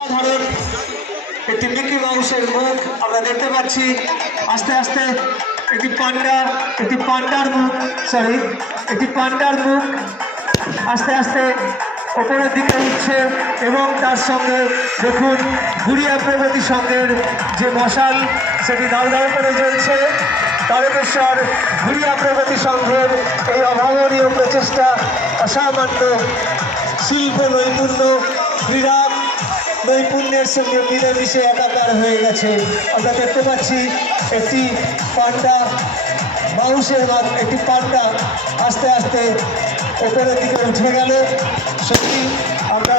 ধরুন একটি মিকি মাউসের মুখ আমরা দেখতে পাচ্ছি। আস্তে আস্তে একটি পান্ডার মুখ আস্তে আস্তে উপরের দিকে উঠছে এবং তার সঙ্গে দেখুন গুড়িয়া প্রগতি সংঘের যে মশাল সেটি দাউ দাউ করে জ্বলছে। তারকেশ্বর গুড়িয়া প্রগতি সংঘের এই অভাবনীয় প্রচেষ্টা অসামান্য শিল্প নৈপুণ্য ক্রীড়া নৈপুণ্যের সঙ্গে মিলেমিশে একাকার হয়ে গেছে। আমরা দেখতে পাচ্ছি একটি পান্ডা আস্তে আস্তে ওপরের দিকে উঠে গেল। সত্যি আমরা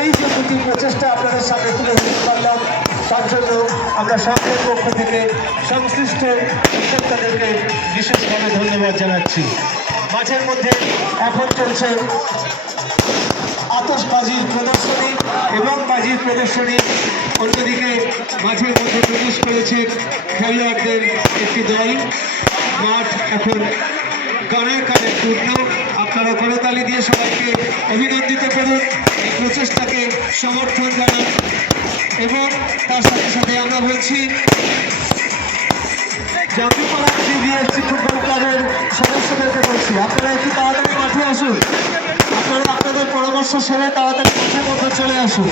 এই যে দুটি প্রচেষ্টা আপনাদের সামনে তুলে ধরতে পারলাম তার জন্য আমরা সংঘের পক্ষ থেকে সংশ্লিষ্ট উদ্যোক্তাদেরকে বিশেষভাবে ধন্যবাদ জানাচ্ছি। মাঝের মধ্যে এখন চলছে আতশবাজির প্রদর্শনী এবং বাজির প্রদর্শনী। অন্যদিকে মাঝের মধ্যে প্রবেশ করেছে খেলোয়াড়দের একটি দল। মাঠ এখন গানে গানে পূর্ণ। আপনারা করতালি দিয়ে সবাইকে অভিনন্দিত করুন, এই প্রচেষ্টাকে সমর্থন জানান এবং তার সাথে সাথে আমরা বলছি জাতীয়পাড়া সিবিএসসি ফুটবল ক্লাবের সদস্যদেরকে বলছি আপনারা একটু তাড়াতাড়ি মাঠে আসুন। আপনারা আপনাদের পরামর্শ সেরে তাড়াতাড়ি মাঠের মধ্যে চলে আসুন।